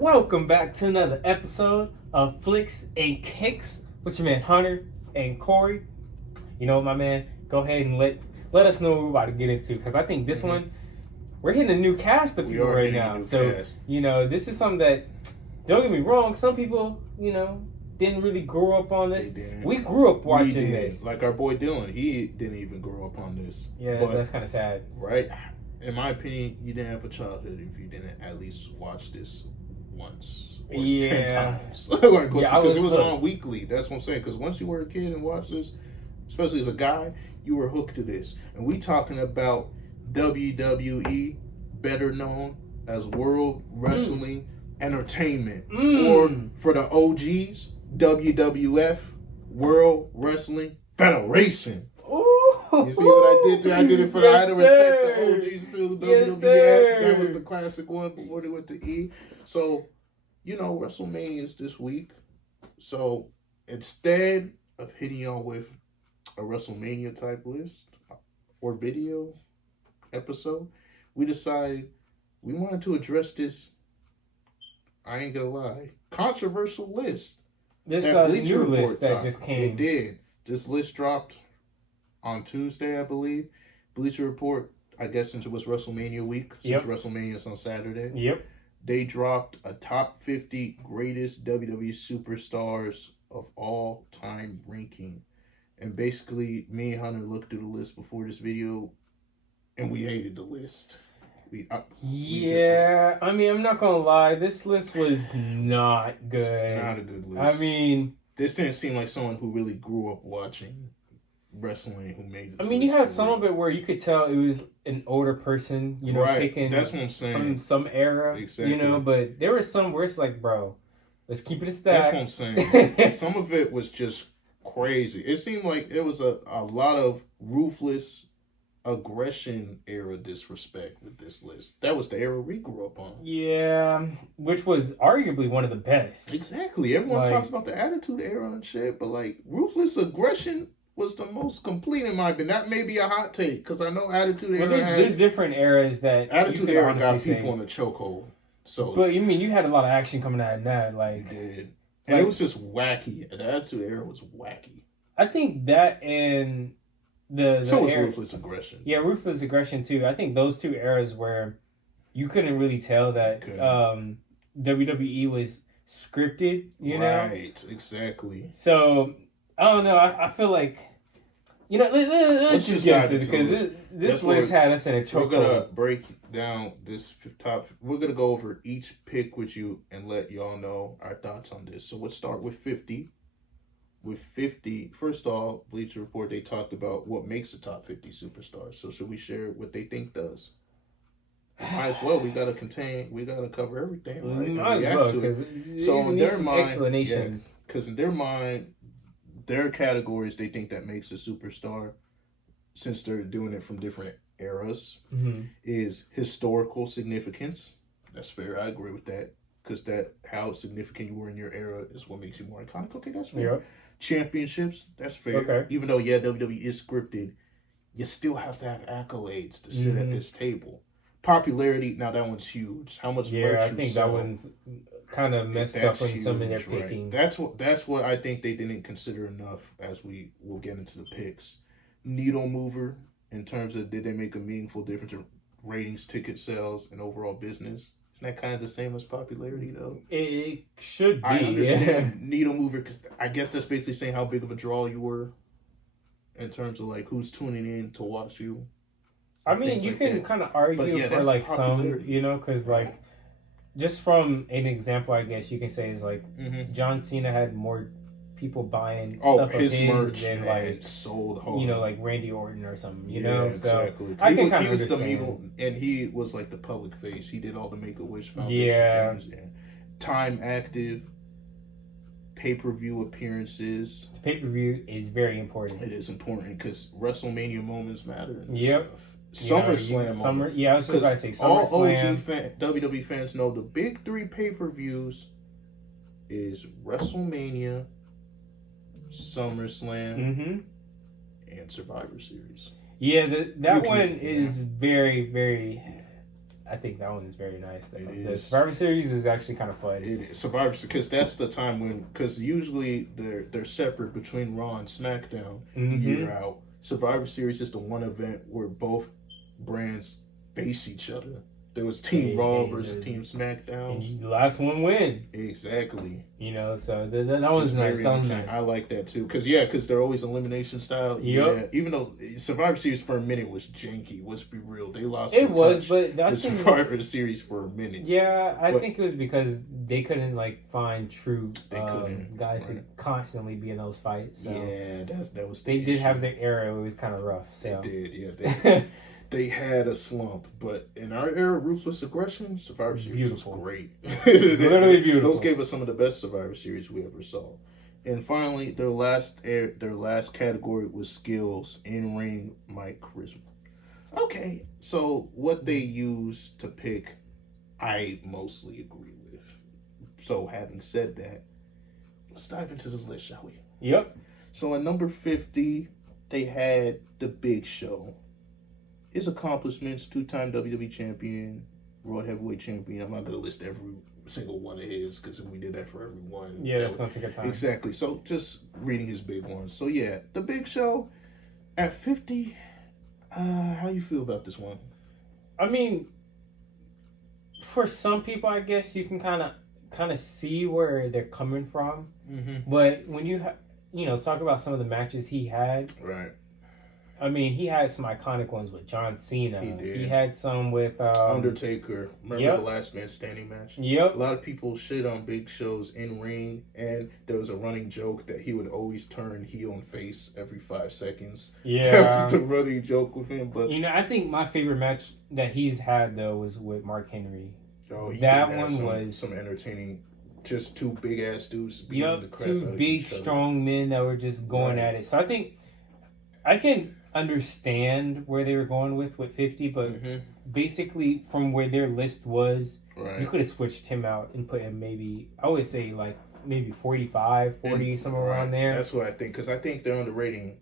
Welcome back to another episode of Flicks and Kicks with your man Hunter and Corey. You know what, my man? Go ahead and let us know what we're about to get into, because I think this one, we're hitting a new cast of people right now. So, this is something that, don't get me wrong, some people, didn't really grow up on this. We grew up watching this. Like our boy Dylan, he didn't even grow up on this. Yeah, that's kind of sad. Right? In my opinion, you didn't have a childhood if you didn't at least watch this once or 10 times. Because it was on weekly. That's what I'm saying. Because once you were a kid and watched this, especially as a guy, you were hooked to this. And we talking about WWE, better known as World Wrestling Entertainment. Or for the OGs, WWF, World Wrestling Federation. You see what I did there? I did it for I had to respect the OGs too. WWF, that was the classic one before they went to E. So, WrestleMania is this week. So, instead of hitting y'all with a WrestleMania type list or video episode, we decided we wanted to address this, I ain't gonna lie, controversial list. This new list that just came. It did. This list dropped on Tuesday, I believe. Bleacher Report, I guess since it was WrestleMania week, since WrestleMania's on Saturday. Yep. They dropped a top 50 greatest WWE superstars of all time ranking. And basically, me and Hunter looked through the list before this video, and we hated the list. I'm not gonna lie, this list was not good. Not a good list. This didn't seem like someone who really grew up watching wrestling who made this. You had some of it where you could tell it was an older person, picking. That's what I'm saying. From some era, exactly. But there was some where it's like, bro, let's keep it a stack. That's what I'm saying. Some of it was just crazy. It seemed like it was a lot of ruthless aggression era disrespect with this list. That was the era we grew up on. Yeah, which was arguably one of the best. Exactly. Everyone talks about the Attitude Era and shit, but ruthless aggression was the most complete in my opinion. That may be a hot take, because I know Attitude Era there's different eras that Attitude Era got people in a chokehold. So, but you had a lot of action coming out of that, it did, and it was just wacky. The Attitude Era was wacky. I think that and so was Ruthless Aggression. Yeah, Ruthless Aggression too. I think those two eras where you couldn't really tell that WWE was scripted, know? Right, exactly. So, I don't know. I feel like, let's just get into it, because this list had us in a chokehold. We're going to break down this top. We're going to go over each pick with you and let y'all know our thoughts on this. So, let's start with 50. With 50, first off, Bleacher Report, they talked about what makes the top 50 superstars. So should we share what they think does? Might as well. We gotta cover everything, right? Might as well, because so in their mind, explanations. Because in their mind, their categories they think that makes a superstar, since they're doing it from different eras, is historical significance. That's fair. I agree with that. Because how significant you were in your era is what makes you more iconic. Okay, that's fair. Yep. Championships, that's fair. Okay. Even though, WWE is scripted, you still have to have accolades to sit at this table. Popularity, now that one's huge. How much merch you sell. I think that one's kind of messed up in some of their picking. Right. That's what I think they didn't consider enough, as we will get into the picks. Needle mover, in terms of did they make a meaningful difference in ratings, ticket sales, and overall business? Isn't that kind of the same as popularity, though? It should be. I understand needle mover, because I guess that's basically saying how big of a draw you were in terms of who's tuning in to watch you. You can kind of argue for some, because just from an example, I guess you can say is John Cena had more people buying stuff of his merch than sold home. Like Randy Orton or something, exactly. So I can kind of was understand. The middle, and he was the public face. He did all the Make-A-Wish Foundation things. Time active, pay-per-view appearances. Pay-per-view is very important. It is important because WrestleMania moments matter. Yep. SummerSlam. I was just about to say SummerSlam. All OG WWE fans know the big three pay-per-views is WrestleMania, SummerSlam, and Survivor Series. Yeah, that one is very, very... I think that one is very nice. The Survivor Series is actually kind of fun. It is. Survivor, because that's the time when, because usually they're separate between Raw and SmackDown year out. Survivor Series is the one event where both brands face each other. There was Team Raw versus Team SmackDown. And the last one win. Exactly. You know, so that was nice. That was nice. I like that too. Because they're always elimination style. Yep. Yeah. Even though Survivor Series for a minute was janky. Let's be real. They lost it was, but the Survivor Series for a minute. Yeah, I think it was because they couldn't find true guys right. to constantly be in those fights. So yeah, that was they did have their era. It was kind of rough. So. They did, yeah. They had a slump, but in our era, Ruthless Aggression, Survivor Series was great. Literally beautiful. Those gave us some of the best Survivor Series we ever saw. And finally, their last category was skills, in-ring, mic, charisma. Okay, so what they used to pick, I mostly agree with. So having said that, let's dive into this list, shall we? Yep. So at number 50, they had The Big Show. His accomplishments: 2-time WWE champion, World Heavyweight champion. I'm not going to list every single one of his because we did that for everyone. Yeah, that's going to take a time. Exactly. So just reading his big ones. So yeah, The Big Show at 50. How you feel about this one? I mean, for some people, I guess you can kind of see where they're coming from. Mm-hmm. But when you talk about some of the matches he had, right? I mean, he had some iconic ones with John Cena. He did. He had some with Undertaker. Remember the Last Man Standing match? Yep. A lot of people shit on Big Show's in ring, and there was a running joke that he would always turn heel and face every 5 seconds. Yeah, that was the running joke with him. But I think my favorite match that he's had though was with Mark Henry. Oh, that one was some entertaining. Just two big ass dudes. Yep, two big strong men that were just going at it. So I think I can understand where they were going with 50, but basically from where their list was, you could have switched him out and put him maybe, I would say maybe 45, 40, somewhere around there. That's what I think, because I think they're underrating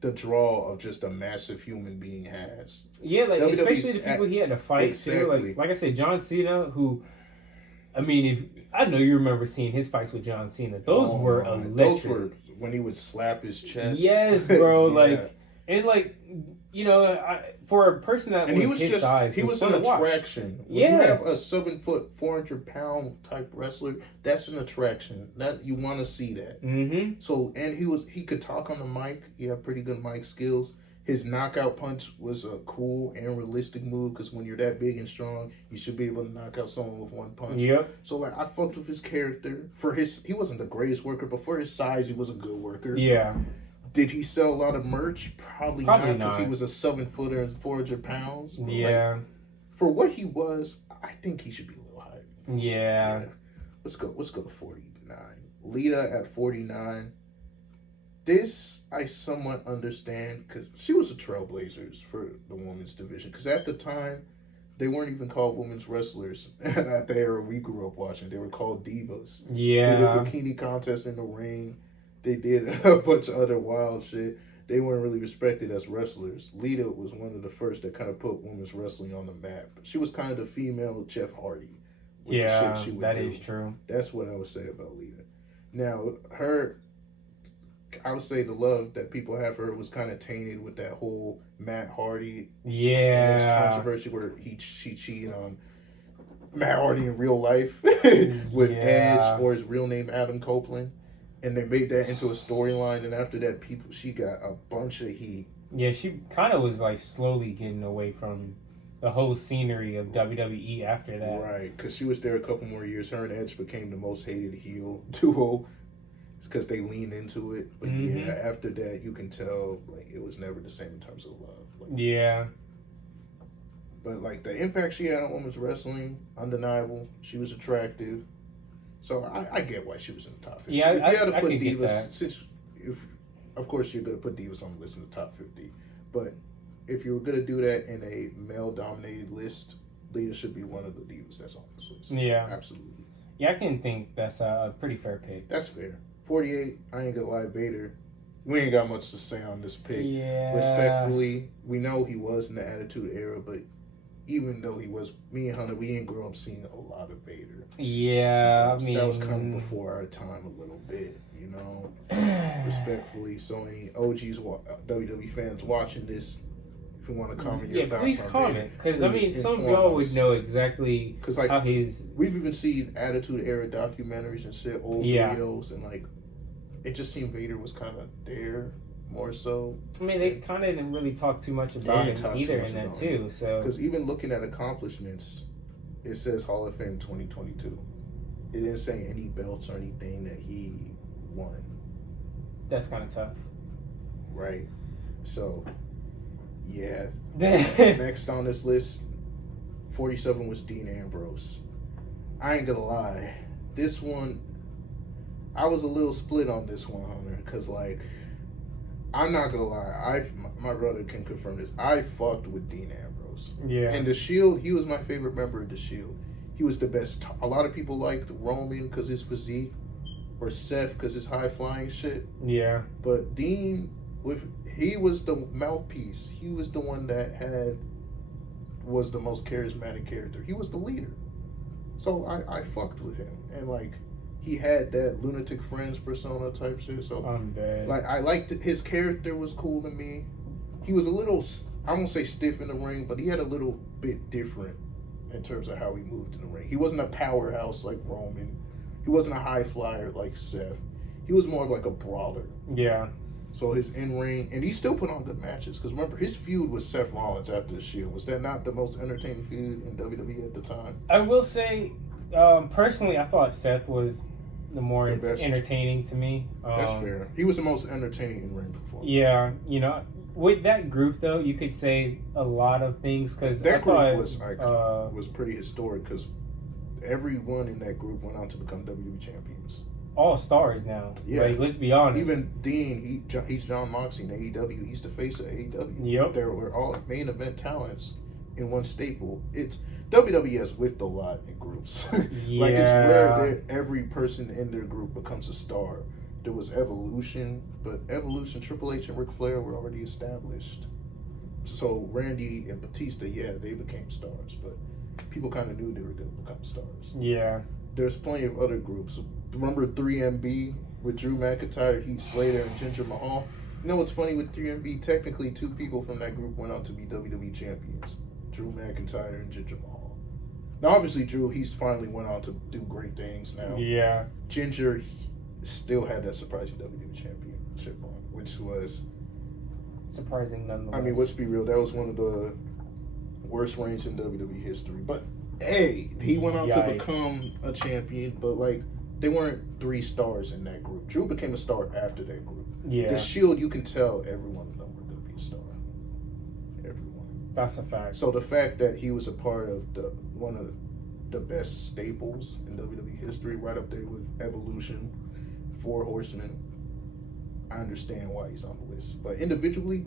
the draw of just a massive human being has. Yeah, especially the people he had to fight too. Like I said, John Cena, who, I mean, I know you remember seeing his fights with John Cena. Those were electric. Those were when he would slap his chest. Yes, bro. And for a person that was his size, he was an attraction. When you have a 7 foot, 400-pound type wrestler, that's an attraction. That you want to see that. Mm-hmm. So, and he could talk on the mic. He had pretty good mic skills. His knockout punch was a cool and realistic move because when you're that big and strong, you should be able to knock out someone with one punch. Yep. So I fucked with his character. He wasn't the greatest worker, but for his size, he was a good worker. Yeah. Did he sell a lot of merch? Probably not, because he was a 7-footer and 400 pounds. But for what he was, I think he should be a little higher. Yeah. Let's go to 49. Lita at 49. This I somewhat understand because she was a trailblazer for the women's division. Because at the time, they weren't even called women's wrestlers. At the era we grew up watching, they were called divas. Yeah. They did bikini contests in the ring. They did a bunch of other wild shit. They weren't really respected as wrestlers. Lita was one of the first that kind of put women's wrestling on the map. She was kind of the female Jeff Hardy. Yeah, that is true. That's what I would say about Lita. Now, I would say the love that people have for her was kind of tainted with that whole Matt Hardy controversy where she cheated on Matt Hardy in real life with Edge, or his real name Adam Copeland. And they made that into a storyline, and after that, she got a bunch of heat. Yeah, she kind of was slowly getting away from the whole scenery of WWE after that. Right, because she was there a couple more years. Her and Edge became the most hated heel duo because they leaned into it. But after that, you can tell it was never the same in terms of love. Yeah. But the impact she had on women's wrestling, undeniable. She was attractive. So I get why she was in the top 50. Yeah, if you had to put divas, of course you're going to put divas on the list in the top 50, but if you were going to do that in a male-dominated list, Lita should be one of the divas that's on this list. Yeah. Absolutely. Yeah, I can think that's a pretty fair pick. That's fair. 48, I ain't going to lie, Vader. We ain't got much to say on this pick. Yeah. Respectfully, we know he was in the Attitude Era, but even though me and Hunter, we didn't grow up seeing a lot of Vader. Yeah, I mean, that was kind of before our time a little bit, you know. Respectfully, so any OGs, WWE fans watching this, if you want to comment your thoughts, please comment, because I mean, some of y'all would know exactly like, how he's. We've even seen Attitude Era documentaries and shit, old videos, and like, it just seemed Vader was kind of there more so. I mean, they kind of didn't really talk too much about him either in that too. So because even looking at accomplishments, it says Hall of Fame 2022. It didn't say any belts or anything that he won. That's kind of tough, right? So, yeah. Next on this list, 47 was Dean Ambrose. I ain't gonna lie, this one, I was a little split on this one, Hunter, because like, I'm not gonna lie, my brother can confirm this. I fucked with Dean Ambrose. Yeah. And the Shield, he was my favorite member of the Shield. He was the best. A lot of people liked Roman because his physique, or Seth because his high flying shit. Yeah. But Dean, he was the mouthpiece. He was the one that was the most charismatic character. He was the leader. So I fucked with him, and like, he had that lunatic friends persona type shit. So I'm dead. Like, I liked it. His character was cool to me. He was a little, I won't say stiff in the ring, but he had a little bit different in terms of how he moved in the ring. He wasn't a powerhouse like Roman. He wasn't a high flyer like Seth. He was more of like a brawler. Yeah. So his in-ring, and he still put on good matches. Because remember, his feud with Seth Rollins after the Shield, was that not the most entertaining feud in WWE at the time? I will say, personally, I thought Seth was the more entertaining to me. That's fair. He was the most entertaining in-ring performer. Yeah, you know, with that group though, you could say a lot of things because that group was pretty historic because everyone in that group went on to become WWE champions. All stars now. Yeah, like, let's be honest. Even Dean, he's John Moxley in AEW. He's the face of AEW. Yep. There were all main event talents in one staple. It's WWE has whipped a lot in groups. Yeah. Like, it's rare that every person in their group becomes a star. There was Evolution, but Evolution, Triple H and Ric Flair were already established. So Randy and Batista, yeah, they became stars, but people kind of knew they were going to become stars. Yeah. There's plenty of other groups. Remember 3MB with Drew McIntyre, Heath Slater, and Jinder Mahal? You know what's funny with 3MB? Technically, 2 people from that group went on to be WWE champions. Drew McIntyre and Jinder Mahal. Now, obviously, Drew, he's finally went on to do great things now. Yeah. Ginger still had that surprising WWE championship run, which was surprising nonetheless. I mean, let's be real, that was one of the worst reigns in WWE history. But hey, he went on to become a champion, but like, they weren't 3 stars in that group. Drew became a star after that group. Yeah. The Shield, you can tell every one of them were going to be a star. Everyone. That's a fact. So the fact that he was a part of one of the best staples in WWE history, right up there with Evolution, 4 Horsemen, I understand why he's on the list. But individually,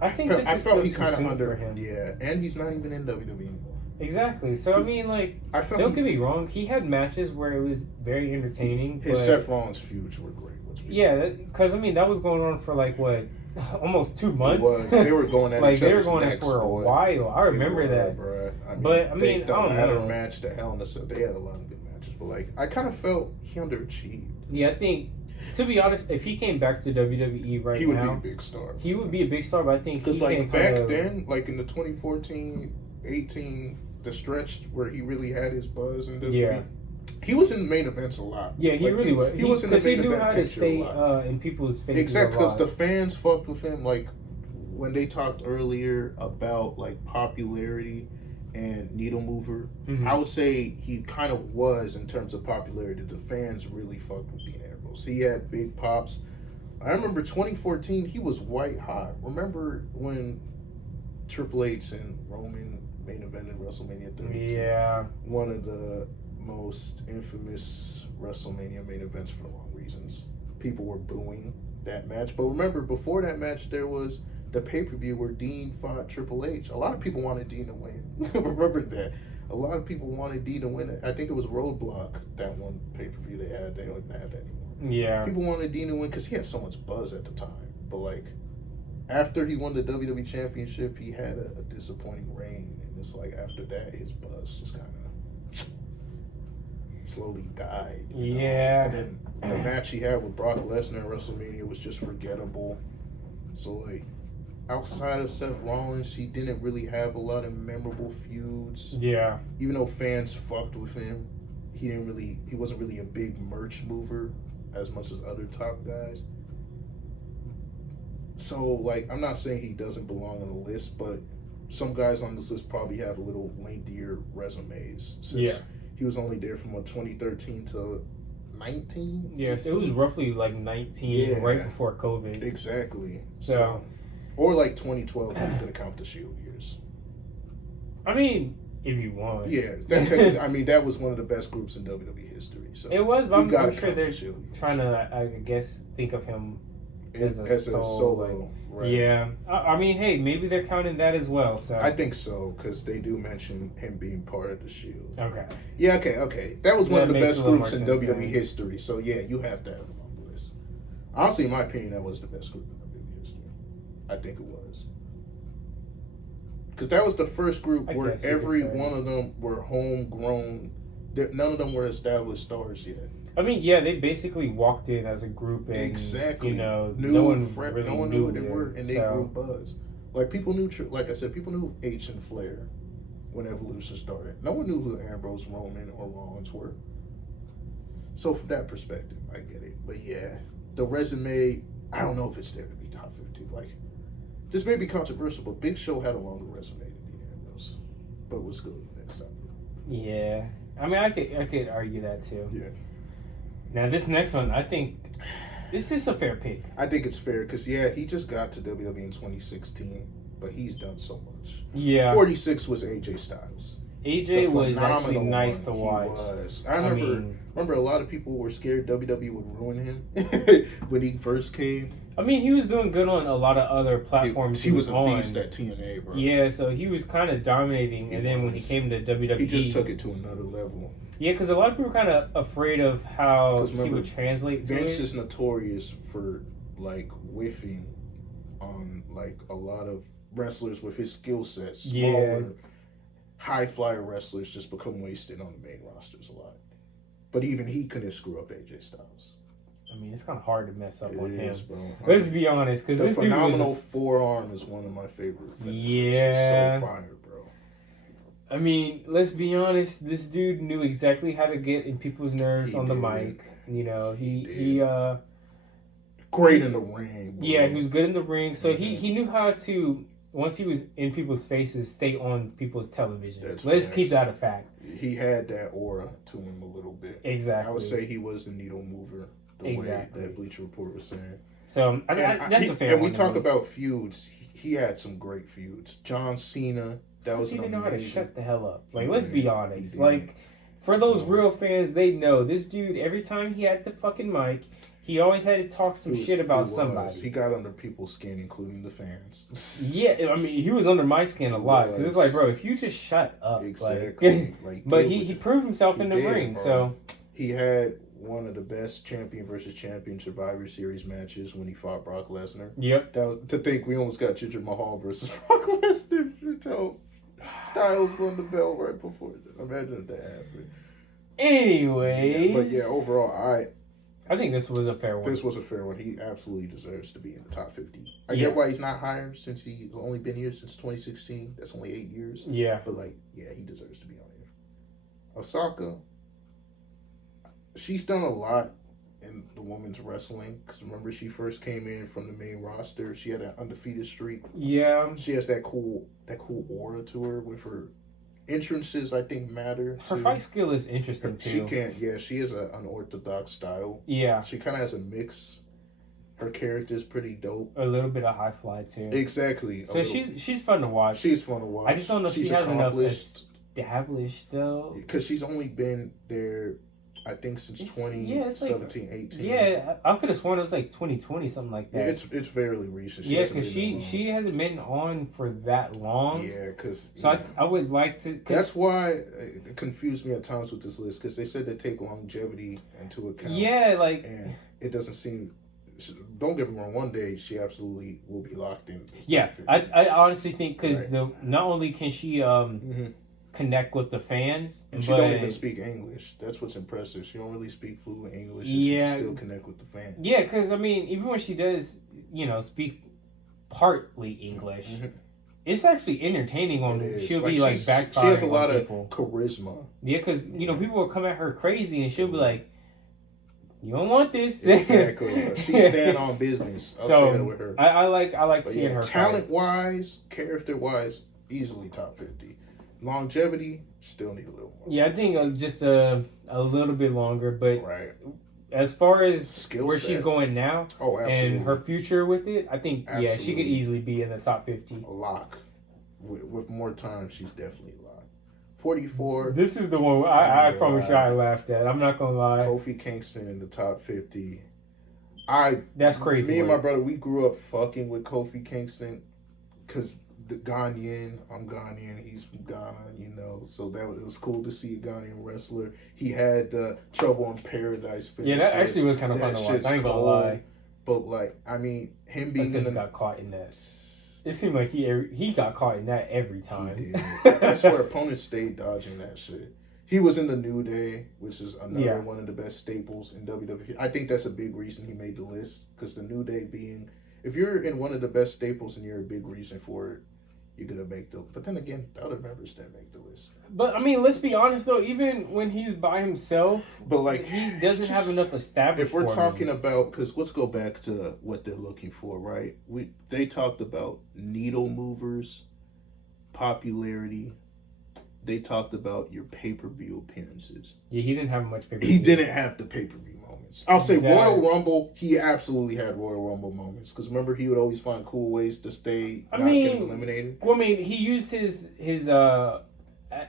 I felt he kind of under him. Yeah, and he's not even in WWE anymore. Exactly. So, I mean, like, don't get me wrong. He had matches where it was very entertaining. His Seth Rollins feuds were great. Yeah, because, I mean, that was going on for, like, what, almost 2 months? It was. They were going at like, each other's they were going at for a while. I remember that. Bruh. I mean, but, I mean, the I don't ladder know. match, the Hell in a Cell, they had a lot of good matches. But, like, I kind of felt he underachieved. Yeah, I think, to be honest, if he came back to WWE right now, he would be a big star. He would be a big star, but I think because, like, back then, like, in the 2014-18, the stretch where he really had his buzz in WWE. Yeah. He was in the main events a lot. Yeah, he really was. He was in the main event he knew how to stay in people's faces. Exactly, because the fans fucked with him. Like, when they talked earlier about, like, popularity and needle mover, I would say he kind of was in terms of popularity. The fans really fucked with Dean Ambrose. He had big pops. I remember 2014, he was white hot. Remember when Triple H and Roman main event in WrestleMania 32? Yeah. One of the most infamous WrestleMania main events for long reasons. People were booing that match. But remember, before that match, there was the pay-per-view where Dean fought Triple H. A lot of people wanted Dean to win. Remember that. A lot of people wanted Dean to win. I think it was Roadblock, that one pay-per-view they had. They don't even have that anymore. Yeah. People wanted Dean to win because he had so much buzz at the time. But, like, after he won the WWE Championship, he had a disappointing reign. And it's like after that, his buzz just kind of slowly died. Yeah. And then the match he had with Brock Lesnar at WrestleMania was just forgettable. So, like, outside of Seth Rollins, he didn't really have a lot of memorable feuds. Yeah. Even though fans fucked with him, he wasn't really a big merch mover as much as other top guys. So, like, I'm not saying he doesn't belong on the list, but some guys on this list probably have a little lengthier resumes. Since he was only there from 2013 to 19. Yes, it was roughly like 19, right before COVID. Exactly. So, or like 2012 if you're gonna count the Shield years. I mean, if you want. Yeah, I mean that was one of the best groups in WWE history. So it was, but I'm sure they're trying to, I guess, think of him as a solo. Right. Yeah, I mean, hey, maybe they're counting that as well. So I think so because they do mention him being part of the Shield. Okay. Yeah. Okay. That was one of the best groups in WWE then. history. So yeah, you have that on the list. Honestly, in my opinion, that was the best group in WWE history. I think it was because that was the first group where every one of them were homegrown. None of them were established stars yet. I mean, yeah, they basically walked in as a group and, exactly. no one really knew who they were, and they grew buzz. Like, people knew, like I said, people knew H and Flair when Evolution started. No one knew who Ambrose, Roman, or Rollins were. So, from that perspective, I get it. But yeah, the resume, I don't know if it's there to be top 50. Like, this may be controversial, but Big Show had a longer resume than Dean Ambrose. But let's go to the next topic. Yeah. I mean, I could argue that too. Yeah. Now, this next one, I think this is a fair pick. I think it's fair because, he just got to WWE in 2016, but he's done so much. Yeah. 46 was AJ Styles. AJ was actually nice to watch. He was. I remember a lot of people were scared WWE would ruin him when he first came. I mean, he was doing good on a lot of other platforms. He was a beast at TNA, bro. Yeah, so he was kind of dominating, and then when he came to WWE, he just took it to another level. Yeah, because a lot of people were kind of afraid of how he would translate to Vince it. is notorious for, like, whiffing on, like, a lot of wrestlers with his skill set. Smaller, high-flyer wrestlers just become wasted on the main rosters a lot. But even he couldn't screw up AJ Styles. I mean, it's kind of hard to mess up on him. Bro. Let's be honest, because this dude was phenomenal forearm is one of my favorite. Yeah, it's so fire, bro. I mean, let's be honest. This dude knew exactly how to get in people's nerves on the mic. You know, he great in the ring. Bro. Yeah, he was good in the ring. So he knew how to, once he was in people's faces, stay on people's television. Let's keep that a fact. He had that aura to him a little bit. Exactly. I would say he was the needle mover. The way that Bleacher Report was saying. So that's a fair one. And we talk about feuds. He had some great feuds. John Cena. That was he didn't know how to shut the hell up. Like, he let's be honest. Like, for those real fans, they know this dude. Every time he had the fucking mic, he always had to talk some shit about somebody. He got under people's skin, including the fans. Yeah, I mean, he was under my skin a lot because it's like, bro, if you just shut up, exactly. Like, but he proved himself in the ring. Bro. So he had one of the best champion versus champion Survivor Series matches when he fought Brock Lesnar. Yep. That was, to think we almost got Jinder Mahal versus Brock Lesnar. Styles won the belt right before that. Imagine if that happened. Anyways. But yeah, overall, I think this was a fair one. This was a fair one. He absolutely deserves to be in the top 50. I get why he's not higher since he's only been here since 2016. That's only 8 years. Yeah. But, like, he deserves to be on here. Osaka, she's done a lot in the women's wrestling. Because remember, she first came in from the main roster. She had an undefeated streak. Yeah. She has that cool aura to her with her entrances, I think, matter. Her fight skill is interesting, too. She has an unorthodox style. Yeah. She kind of has a mix. Her character is pretty dope. A little bit of high fly, too. Exactly. So she's fun to watch. She's fun to watch. I just don't know if she has enough established, though. Because she's only been there, I think, since 2017, 18. Yeah, I could have sworn it was like 2020, something like that. Yeah, it's fairly recent. Because she hasn't been on for that long. Yeah, because... So I would like to... That's why it confused me at times with this list, because they said they take longevity into account. Yeah, like... And it doesn't seem... don't get me wrong. One day she absolutely will be locked in. Yeah, I honestly think because right. not only can she connect with the fans, and she don't even speak English. That's what's impressive. She don't really speak fluent English. And she can still connect with the fans. Yeah, because I mean, even when she does, speak partly English. It's actually entertaining she'll be like backfiring. She has a lot of charisma. Yeah, because people will come at her crazy and she'll be like, "You don't want this." Exactly. She stand on business. I'll say that with her. I like seeing her. Talent wise, character wise, easily top 50. Longevity, still need a little more. Yeah, I think just a little bit longer, but right. As far as skill where set. She's going now and her future with it, I think she could easily be in the top 50. A lock. With more time, she's definitely a lock. 44. This is the one I promise you I laughed at. I'm not gonna lie. Kofi Kingston in the top 50. That's crazy. Me and my brother, we grew up fucking with Kofi Kingston because the Ghanaian, I'm Ghanaian, he's from Ghana, so it was cool to see a Ghanaian wrestler. He had Trouble in Paradise finish. Yeah, that actually was kind of fun to watch. I ain't gonna lie. But him being he got caught in that. It seemed like he got caught in that every time. He did. I swear, opponents stayed dodging that shit. He was in the New Day, which is another one of the best staples in WWE. I think that's a big reason he made the list, because the New Day being, if you're in one of the best staples and you're a big reason for it, you're gonna make the. But then again, the other members didn't make the list. But I mean, let's be honest though. Even when he's by himself, he doesn't have enough established. If we're talking about, because let's go back to what they're looking for, right? They talked about needle movers, popularity. They talked about your pay-per-view appearances. Yeah, he didn't have much pay-per-view. He didn't have the pay-per-view moments. I'll say Royal Rumble, he absolutely had Royal Rumble moments. Because remember, he would always find cool ways to stay getting eliminated. Well, I mean, he used his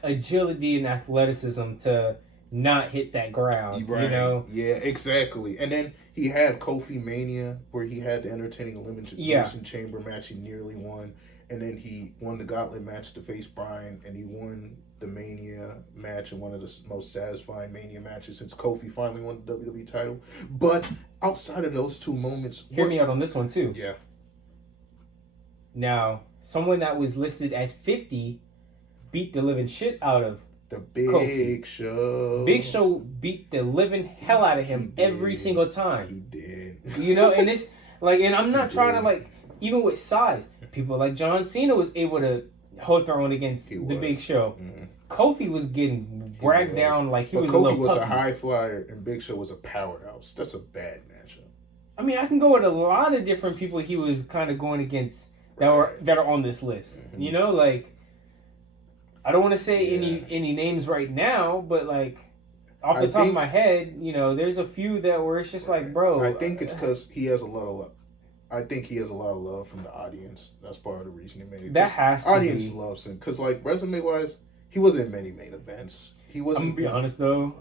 agility and athleticism to not hit that ground, right. Yeah, exactly. And then he had Kofi Mania, where he had the entertaining elimination chamber match he nearly won. And then he won the gauntlet match to face Bryan, and he won the Mania match in one of the most satisfying Mania matches since Kofi finally won the WWE title. But outside of those two moments... Hear me out on this one, too. Yeah. Now, someone that was listed at 50 beat the living shit out of the Big Show. Big Show beat the living hell out of him every single time. He did. And it's and I'm not trying to even with size, people like John Cena was able to hold their own against the Big Show. Mm-hmm. Kofi was getting dragged down like he was Kofi a little was puppy. A high flyer and Big Show was a powerhouse. That's a bad matchup. I mean, I can go with a lot of different people he was kind of going against that are on this list. Mm-hmm. I don't want to say any names right now, but off the top of my head, there's a few that where it's just bro. I think it's because he has a lot of love. I think he has a lot of love from the audience. That's part of the reason he made it. That has to audience loves him because, resume-wise, he was in many main events. He wasn't. I'm gonna be honest though.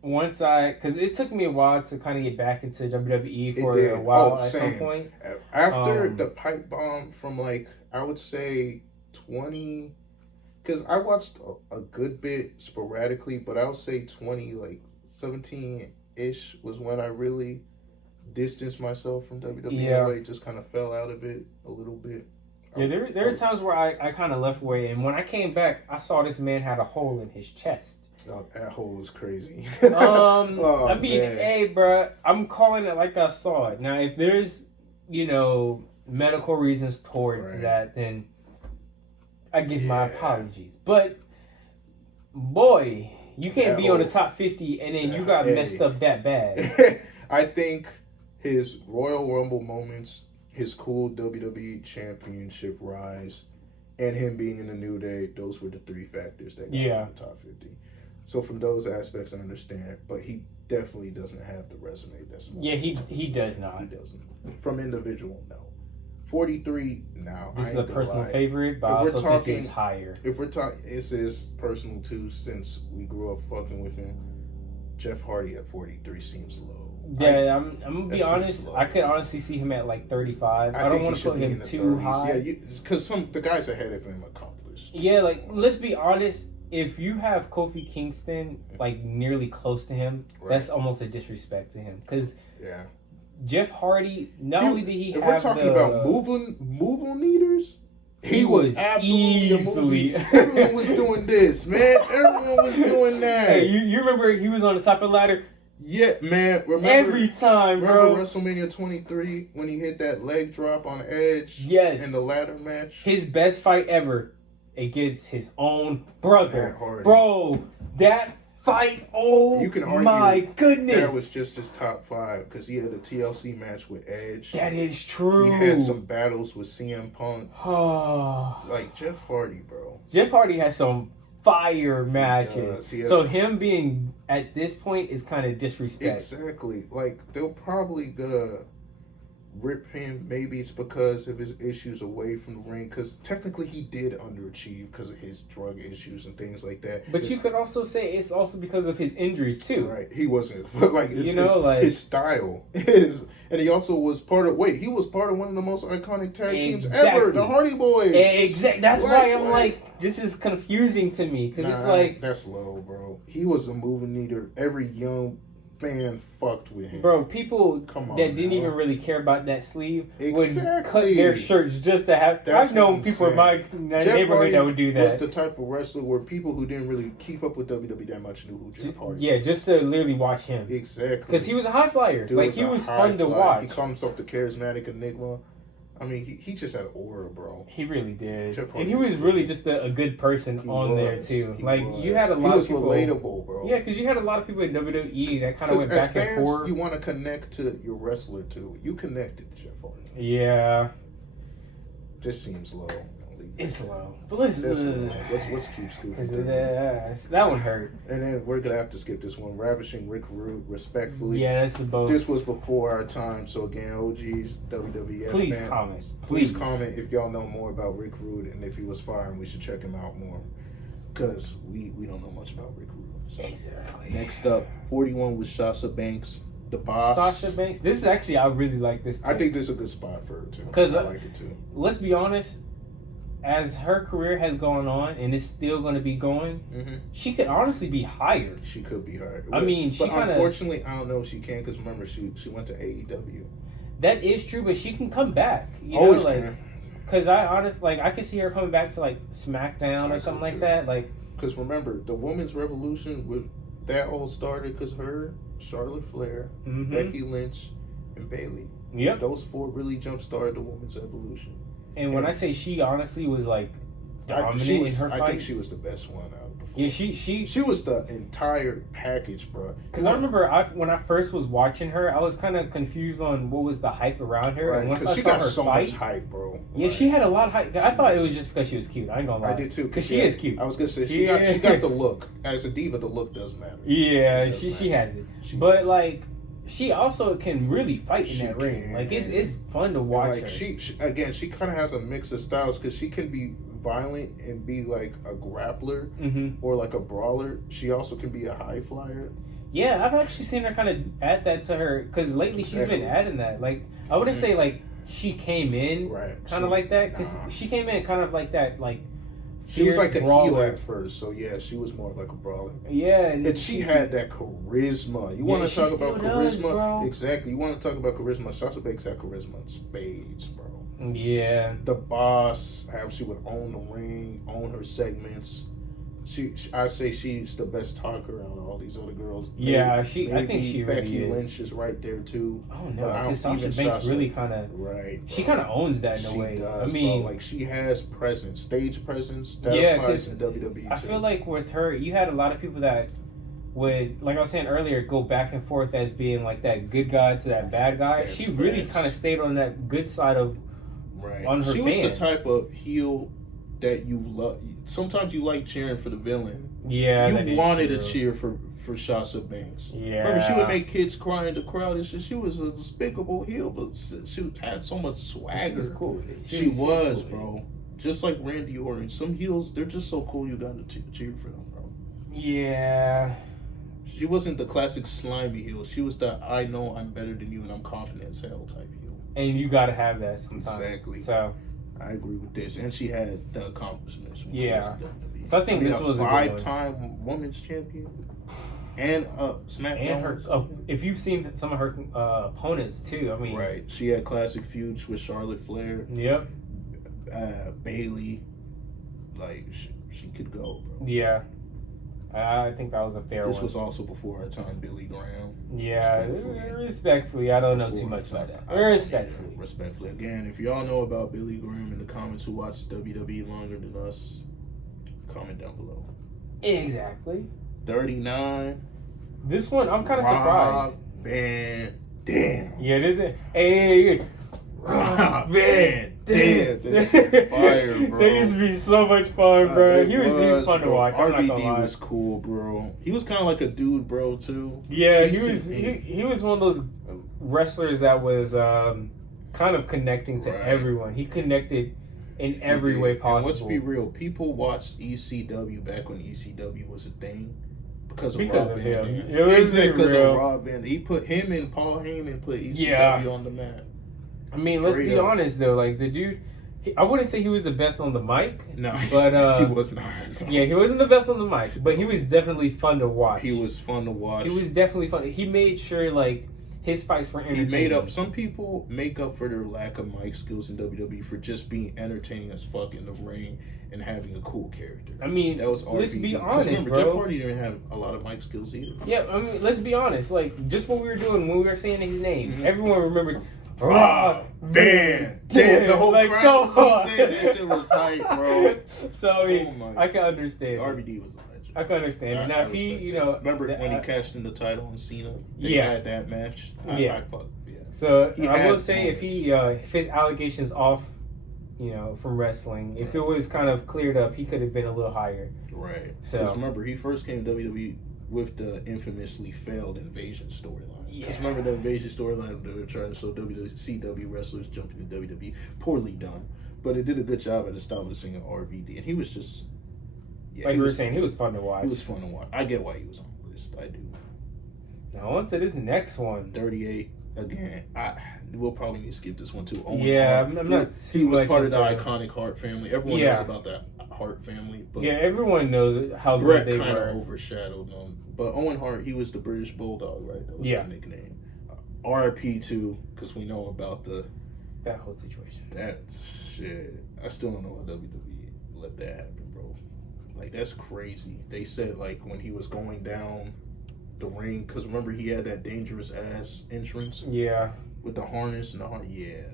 Because it took me a while to kind of get back into WWE for a while at some point. After the pipe bomb from I would say 20. Because I watched a good bit sporadically, but I would say 17-ish was when I really distanced myself from WWE. Yeah. Just kind of fell out of it a little bit. Yeah, there's times where I kind of left away, and when I came back, I saw this man had a hole in his chest. Oh, that hole was crazy. Hey, bro, I'm calling it like I saw it. Now, if there's, medical reasons towards that, then I give my apologies. But, boy, you can't be on the top 50 and then you got messed up that bad. I think his Royal Rumble moments, his cool WWE Championship rise, and him being in the New Day, those were the three factors that got him in the top 50. So from those aspects, I understand. But he definitely doesn't have the resume that's more. Yeah, he does not. He doesn't. From individual, no. 43 now. This is a personal favorite, but I also think it's higher. If we're talking, it's his personal too, since we grew up fucking with him. Jeff Hardy at 43 seems low. Yeah, I'm gonna be honest. I could honestly see him at 35. I don't want to put him too high. Yeah, because the guys ahead of him accomplished. Yeah, let's be honest. If you have Kofi Kingston nearly close to him, that's almost a disrespect to him. Because Jeff Hardy, not only did he if have we're talking about move-on eaters, he was absolutely easily. Everyone was doing this, man. Everyone was doing that. Hey, you remember he was on the top of the ladder? Yeah, man. Every time, bro. Remember WrestleMania 23 when he hit that leg drop on Edge? Yes. In the ladder match? His best fight ever against his own brother. Bro, that fight, you can argue my goodness. That was just his top 5 because he had a TLC match with Edge. That is true. He had some battles with CM Punk. Like Jeff Hardy, bro. Jeff Hardy has some fire matches. So him being at this point is kind of disrespect. Exactly. Like they'll probably gonna rip him. Maybe it's because of his issues away from the ring. Because technically he did underachieve because of his drug issues and things like that. But you could also say it's also because of his injuries too. Right. He wasn't like his style is, and he also was part of. Wait, he was part of one of the most iconic tag teams ever, the Hardy Boys. Exactly. That's why I'm like, this is confusing to me because it's like that's low, bro. He was a moving leader. Every young fan fucked with him. Bro, people didn't even really care about that sleeve would cut their shirts just to have. I've known people in my neighborhood that would do that. Was the type of wrestler where people who didn't really keep up with WWE that much knew who Jeff Hardy was. Yeah, just to literally watch him. Exactly. Because he was a high flyer. Like, he was fun to watch. He calls himself the charismatic enigma. I mean, he just had aura, bro. He really did. And he was really just a good person on there, too. Like, you had a lot of people. He was relatable, bro. Yeah, because you had a lot of people in WWE that kind of went back and forth. You want to connect to your wrestler, too. You connected to Jeff Hardy. Yeah. This seems low. It's low. But let's keep scooping. That one hurt. And then we're going to have to skip this one. Ravishing Rick Rude, respectfully. Yeah, that's the both. This was before our time. So again, OGs, WWF Please fans, comment. Please comment if y'all know more about Rick Rude and if he was firing, we should check him out more. Because we don't know much about Rick Rude. So. Exactly. Next up, 41 was Sasha Banks. The boss. Sasha Banks. This is actually, I really like this pick. I think this is a good spot for her too. Because I like it too. Let's be honest, as her career has gone on and is still going to be going, she could honestly be hired. She could be hired. I mean, but unfortunately, I don't know if she can because remember she went to AEW. That is true, but she can come back. You Always know, like, can. Because I honestly, I could see her coming back to like SmackDown or something like that. Like, because remember, the women's revolution that all started because her, Charlotte Flair, Becky Lynch, and Bayley. Yep. Those 4 really jump started the women's evolution. And when I say she honestly was like dominant in her fights, I think she was the best one out of the 4. Yeah, she was the entire package, bro. Because I remember when I first was watching her, I was kind of confused on what was the hype around her. Right, and once I she saw got her so fight, much hype, bro. Yeah, she had a lot of hype. I thought it was just because she was cute. I ain't gonna lie. I did too. Because she is cute. I was gonna say she got the look. As a diva, the look does matter. Yeah, she has it. But like, she also can really fight in that ring. Like it's fun to watch her. She kind of has a mix of styles because she can be violent and be like a grappler or like a brawler. She also can be a high flyer. Yeah, I've actually seen her kind of add that to her because lately she's been adding that. Like I wouldn't say like she came in kind of like that because she came in kind of like that like. She was like a heel at first, so yeah, she was more like a brawler. Yeah, and she had that charisma. You want to talk about charisma? Exactly. You want to talk about charisma? Sasha Banks had charisma in spades, bro. Yeah. The boss, how she would own the ring, own her segments. I say she's the best talker out of all these other girls. Yeah, I think she Becky really is. Lynch is right there too. Oh no, because Sasha Banks really kind of She kind of owns that in a way. Does, I mean, bro. Like she has presence, stage presence. That applies in WWE. I feel like with her, you had a lot of people that would, like I was saying earlier, go back and forth as being like that good guy to that bad guy. She really kind of stayed on that good side of on her. She was the type of heel that you love. Sometimes you like cheering for the villain. Yeah, you wanted to cheer for Sasha Banks. Yeah, remember she would make kids cry in the crowd and shit. She was a despicable heel, but she had so much swagger. She was cool. She was, bro. Just like Randy Orton. Some heels, they're just so cool. You got to cheer for them, bro. Yeah. She wasn't the classic slimy heel. She was the I know I'm better than you and I'm confident as hell type heel. And you got to have that sometimes. Exactly. So. I agree with this, and she had the accomplishments. Yeah, so I think this was a 5-time women's champion. And SmackDown. And her, if you've seen some of her opponents too, I mean, right? She had classic feuds with Charlotte Flair. Yep. Bailey, like she could go, bro. Yeah, I think that was a fair one. This was also before our time, Billy Graham. Yeah, respectfully, I don't know too much about that. Respectfully. Again, if y'all know about Billy Graham in the comments who watched WWE longer than us, comment down below. Exactly. 39. This one, I'm kind of surprised. Van Dam. Yeah, this is. Hey. Rob Van Dam. Fire, bro. They used to be so much fun, bro. He was fun to watch. RVD was cool, bro. He was kind of like a dude, bro, too. Yeah, he was one of those wrestlers that was kind of connecting to everyone. He connected in every way possible. And let's be real. People watched ECW back when ECW was a thing. Because of Rob Van Dam. Because of Rob Van Dam. He put him and Paul Heyman put ECW on the map. I mean, let's be honest though. Like the dude, I wouldn't say he was the best on the mic. No, but he was not. No. Yeah, he wasn't the best on the mic, but he was definitely fun to watch. He was fun to watch. He was definitely fun. He made sure like his fights were entertaining. He made up. Some people make up for their lack of mic skills in WWE for just being entertaining as fuck in the ring and having a cool character. I mean, that was RVD. Let's be honest, remember, bro. Jeff Hardy didn't have a lot of mic skills either. Yeah, I mean, let's be honest. Like just what we were doing when we were saying his name, everyone remembers. Rob Van Dam. The whole crowd was saying that shit was hype, bro. So I mean, I can understand. RVD was a legend. I can understand. Now if he, remember when he cashed in the title on Cena? They had that match. I fucked. Yeah. So I will say if his allegations off, from wrestling, if it was kind of cleared up, he could have been a little higher. Right. So because remember, he first came to WWE with the infamously failed Invasion storyline. Because remember the Invasion storyline, they were trying to show WCW wrestlers jumping to WWE. Poorly done. But it did a good job at establishing an RVD. And he was just... Yeah, like we were saying, he was fun to watch. He was fun to watch. I get why he was on the list. I do. Now on to this next one. 38. Again, we'll probably need to skip this one too. Owen Hart. I'm not too He was part of the iconic Hart family. Everyone knows about that Hart family. But everyone knows how Bret good they kind were. of overshadowed them. But Owen Hart, he was the British Bulldog, right? That was his nickname. RIP too, because we know about that whole situation. That shit. I still don't know how WWE let that happen, bro. Like, that's crazy. They said, like, when he was going down the ring, because remember he had that dangerous ass entrance? Yeah. With the harness and the heart. Yeah.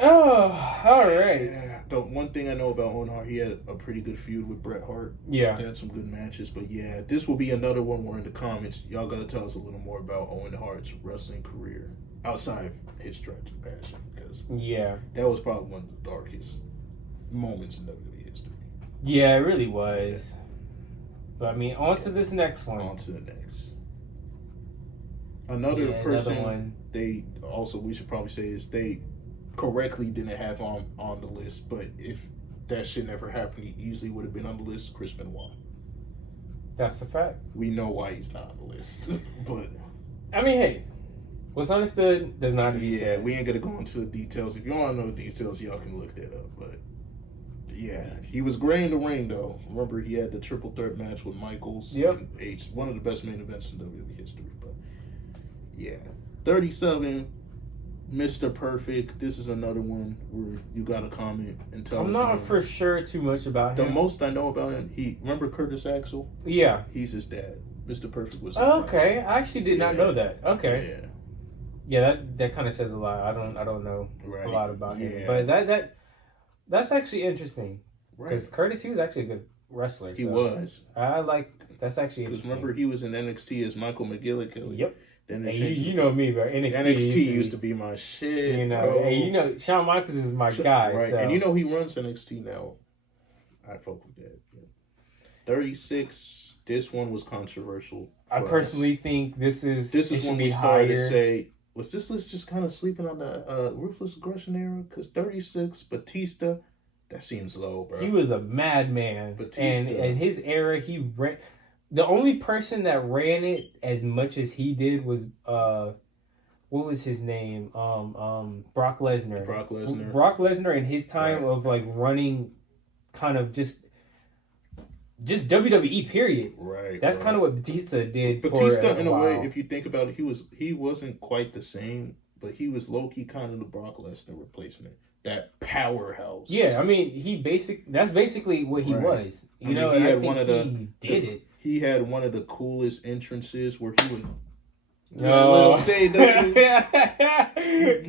Oh, all right. Yeah. The one thing I know about Owen Hart, he had a pretty good feud with Bret Hart. Yeah. They had some good matches. But yeah, this will be another one where in the comments, y'all got to tell us a little more about Owen Hart's wrestling career outside of his tragic passion. Because that was probably one of the darkest moments in WWE history. Yeah, it really was. Yeah. But I mean, on to this next one. On to the next. Another person one. They also, we should probably say, is they correctly didn't have on the list, but if that shit never happened, he easily would have been on the list. Chris Benoit. That's a fact. We know why he's not on the list, but I mean, hey, what's understood does not need to be said. We ain't gonna go into the details. If you want to know the details, y'all can look that up. But yeah, he was great in the ring, though. Remember, he had the triple threat match with Michaels. And H, one of the best main events in WWE history. But yeah, 37. Mr. Perfect. This is another one where you got to comment and tell us. I'm not for sure too much about him. The most I know about him, remember Curtis Axel? Yeah. He's his dad. Mr. Perfect was his dad. I actually did not know that. Okay. Yeah. Yeah, that kind of says a lot. I don't know a lot about him. But that's actually interesting. Right. Because Curtis, he was actually a good wrestler. He was. That's actually interesting. Because remember, he was in NXT as Michael McGillicuddy. Yep. Then you know me, bro. NXT used to be my shit. Bro. Shawn Michaels is my guy. Right. So. And he runs NXT now. I fuck with that. Yeah. 36. This one was controversial. I personally think this is when we started to say, was this list just kind of sleeping on the Ruthless Aggression era? Because 36, Batista, that seems low, bro. He was a madman. Batista. And in his era, he ran. The only person that ran it as much as he did was what was his name? Brock Lesnar. Brock Lesnar in his time of like running kind of just just WWE period. Right. That's kind of what Batista did. Batista, in a way, if you think about it, he wasn't quite the same, but he was low key kind of the Brock Lesnar replacement. That powerhouse. Yeah, I mean, that's basically what he was. You know, he had one of the did it. He had one of the coolest entrances where he would. No. Like that. And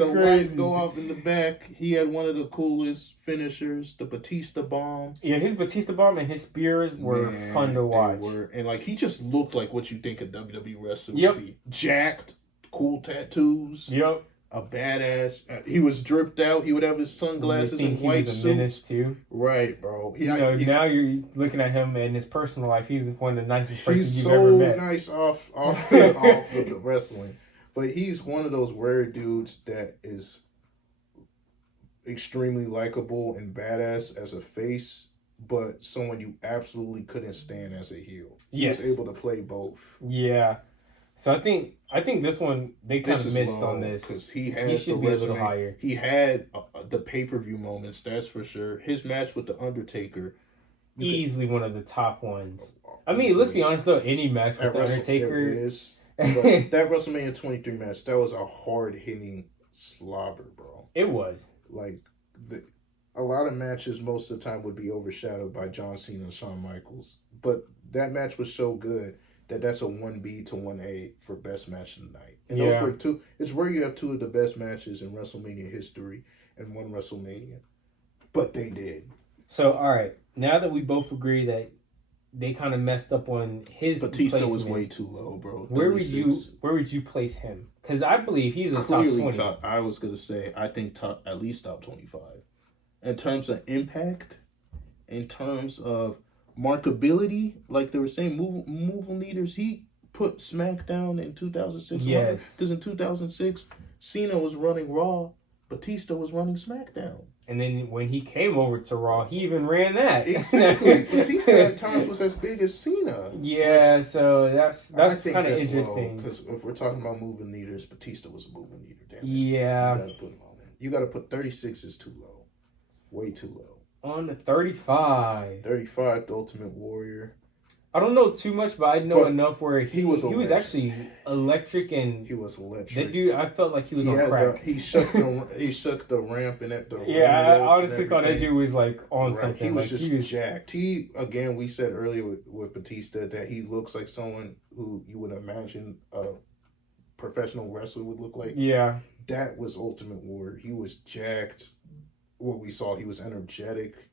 the lights go off in the back. He had one of the coolest finishers, the Batista bomb. Yeah, his Batista bomb and his spears were fun to watch. And like he just looked like what you think a WWE wrestler would be. Jacked, cool tattoos. Yep. A badass. He was dripped out. He would have his sunglasses and white suits. He was a menace too. Right, bro. Now you're looking at him in his personal life. He's one of the nicest persons you've ever met. He's so nice off of the wrestling, but he's one of those rare dudes that is extremely likable and badass as a face, but someone you absolutely couldn't stand as a heel. He was able to play both. Yeah. So I think this one they kind of missed on this because he should be a little higher. He had the pay-per-view moments, that's for sure. His match with the Undertaker, easily one of the top ones. I mean, let's be honest though, any match with the Undertaker is. That WrestleMania 23 match, that was a hard-hitting slobber, bro. It was like a lot of matches most of the time would be overshadowed by John Cena and Shawn Michaels, but that match was so good. That's a 1B to 1A for best match of the night. And those were two. It's where you have two of the best matches in WrestleMania history and one WrestleMania. But they did. So, all right. Now that we both agree that they kind of messed up on his Batista was way too low, bro. 36. Where would you place him? Because I believe he's in top 20. I was going to say, I think at least top 25. In terms of impact, in terms of markability, like they were saying, movable leaders. He put SmackDown in 2006. Yes. Because in 2006, Cena was running Raw, Batista was running SmackDown. And then when he came over to Raw, he even ran that. Exactly. Batista at times was as big as Cena. Yeah, so that's kind of interesting. Because if we're talking about moving leaders, Batista was a moving leader. Damn it. Yeah. You got to put him on there. You got to put 36 is too low. Way too low. On the 35. 35, the Ultimate Warrior. I don't know too much, but I know enough where he was actually electric and he was electric. That dude, I felt like he was on crack. He shook the ramp and at the I honestly thought that dude was like on something. He was jacked. We said earlier with Batista that he looks like someone who you would imagine a professional wrestler would look like. Yeah, that was Ultimate Warrior. He was jacked. What we saw, he was energetic.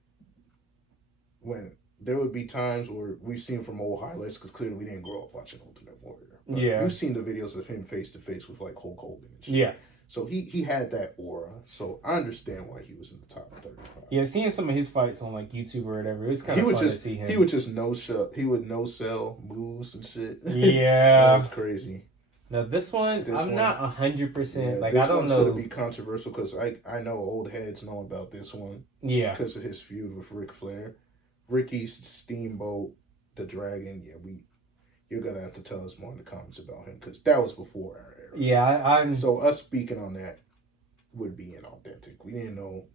When there would be times where we've seen from old highlights, because clearly we didn't grow up watching Ultimate Warrior. But we've seen the videos of him face to face with like Hulk Hogan and shit. Yeah. So he had that aura. So I understand why he was in the top 35. Yeah, seeing some of his fights on like YouTube or whatever, it's kind of fun to see him. He would just no-sell moves and shit. Yeah. That was crazy. Now this one, I'm not 100%. Like I don't know. This one's gonna be controversial because I know old heads know about this one. Yeah. Because of his feud with Ric Flair, Ricky Steamboat, the Dragon. Yeah, you're gonna have to tell us more in the comments about him because that was before our era. Yeah, So us speaking on that would be inauthentic. We didn't know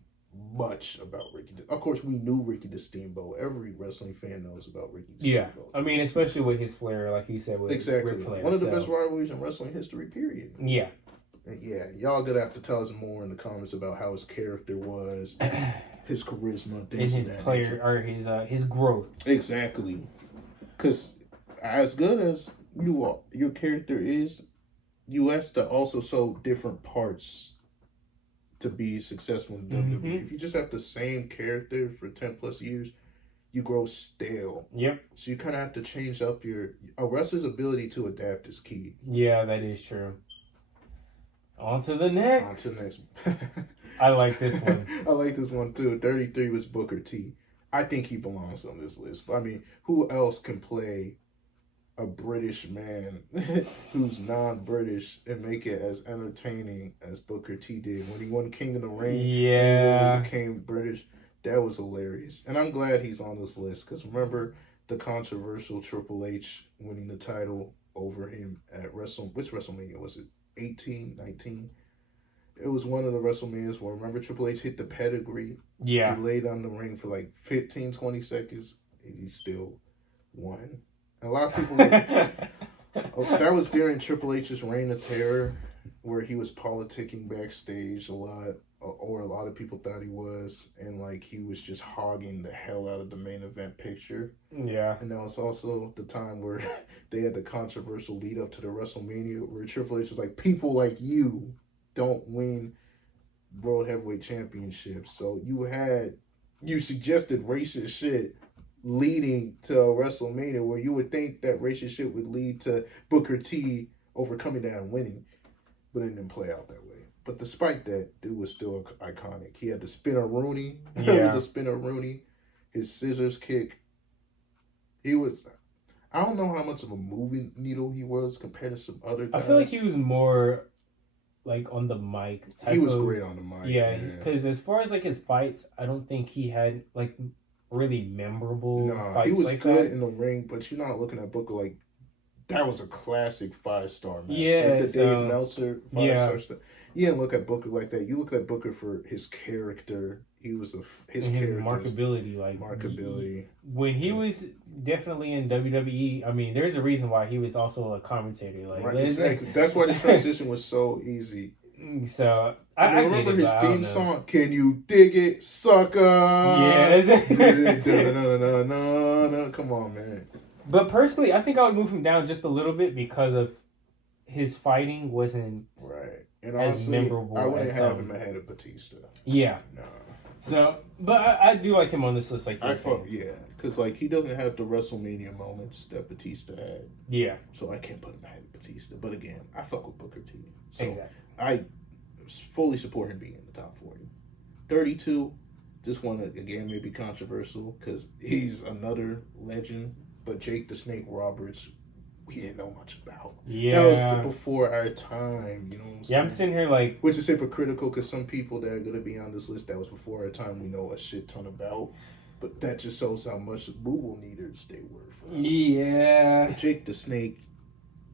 much about Ricky. Of course, we knew Ricky the Steamboat. Every wrestling fan knows about Ricky the Steamboat. I mean, especially with his flair, like you said, with Ric Flair. One of the best rivalries in wrestling history, period. Yeah. Yeah, y'all gonna have to tell us more in the comments about how his character was, his charisma, things and his player or his growth. Exactly, because as good as your character is, you have to also show different parts to be successful in WWE. If you just have the same character for 10 plus years, you grow stale. Yep. So you kind of have to change up a wrestler's ability to adapt is key. Yeah, that is true. On to the next. I like this one. I like this one too. 33 was Booker T. I think he belongs on this list. I mean, who else can play a British man who's non-British and make it as entertaining as Booker T did when he won King of the Ring? Yeah. And he became British. That was hilarious. And I'm glad he's on this list because remember the controversial Triple H winning the title over him at which WrestleMania was it? 18, 19? It was one of the WrestleManias where, remember, Triple H hit the pedigree. Yeah. He laid on the ring for like 15, 20 seconds, and he still won. And a lot of people, that was during Triple H's reign of terror, where he was politicking backstage a lot, or a lot of people thought he was, and like he was just hogging the hell out of the main event picture. Yeah. And that was also the time where they had the controversial lead up to the WrestleMania, where Triple H was like, people like you don't win World Heavyweight Championships. So you suggested racist shit leading to WrestleMania, where you would think that racist shit would lead to Booker T overcoming that and winning, but it didn't play out that way. But despite that, dude was still iconic. He had the spinner Rooney. Yeah. The spinner Rooney. His scissors kick. He was... I don't know how much of a moving needle he was compared to some other guys. I feel like he was more like on the mic. He was great on the mic. Yeah, because as far as like his fights, I don't think he had like really memorable fights. He was like good that in the ring, but you're not looking at Booker like that was a classic 5-star match. Yeah, like the Dave Meltzer 5-star stuff. You didn't look at Booker like that. You look at Booker for his character. He was his character, marketability, when he was definitely in WWE. I mean, there's a reason why he was also a commentator. Like, right, exactly. That's why the transition was so easy. So I remember his theme song. Can you dig it, sucker? Yeah. Come on, man. But personally, I think I would move him down just a little bit because of his fighting wasn't right. And as honestly, memorable. I wouldn't have him ahead of Batista. Yeah. No. So, but I do like him on this list. Like yeah, because like he doesn't have the WrestleMania moments that Batista had. Yeah. So I can't put him ahead of Batista. But again, I fuck with Booker T. So exactly. I fully support him being in the top 40. 32. This one again may be controversial because he's another legend. But Jake the Snake Roberts, we didn't know much about. Yeah. That was before our time, you know what I'm saying? Yeah, I'm sitting here like... Which is hypocritical because some people that are going to be on this list that was before our time we know a shit ton about. But that just shows how much Google needers they were for us. Yeah. But Jake the Snake,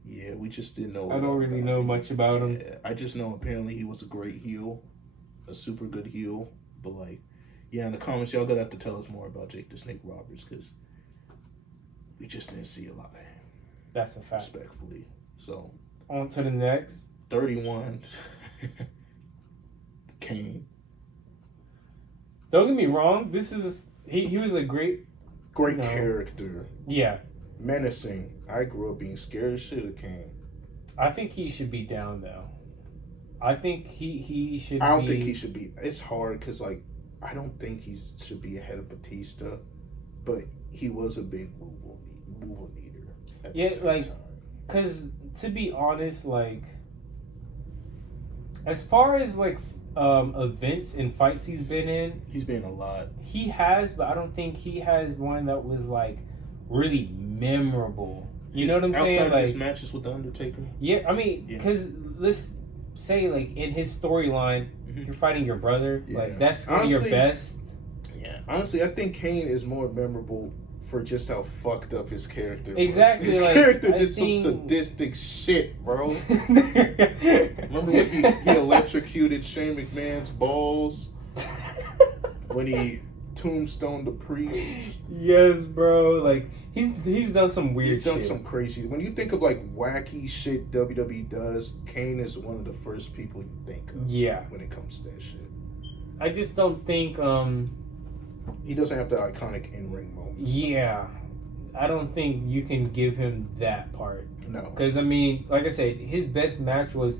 yeah, we just didn't know. I don't really know much about him. I just know apparently he was a great heel. A super good heel. But like, yeah, in the comments, y'all going to have to tell us more about Jake the Snake Roberts because... we just didn't see a lot of him. That's a fact. Respectfully. So. On to the next. 31. Kane. Don't get me wrong. This is... He was a great... Great character. Yeah. Menacing. I grew up being scared as shit of Kane. I think he should be down, though. I think he should I don't think he should be... It's hard because, like, I don't think he should be ahead of Batista. But he was a big move leader at the same time. Because to be honest, like, as far as like events and fights he's been in, he's been a lot. He has, but I don't think he has one that was like really memorable. You know what I'm saying? Outside like of his matches with the Undertaker. Yeah, I mean, because let's say like in his storyline, you're fighting your brother. Yeah. Like that's one of your best. Yeah, honestly, I think Kane is more memorable for just how fucked up his character was. Exactly. His character did some sadistic shit, bro. Remember when he electrocuted Shane McMahon's balls? When he tombstoned the priest? Yes, bro. Like, he's done some weird shit. He's done some crazy... When you think of, like, wacky shit WWE does, Kane is one of the first people you think of. Yeah. When it comes to that shit. I just don't think... He doesn't have the iconic in-ring moments. Yeah. I don't think you can give him that part. No. Because, I mean, like I said, his best match was,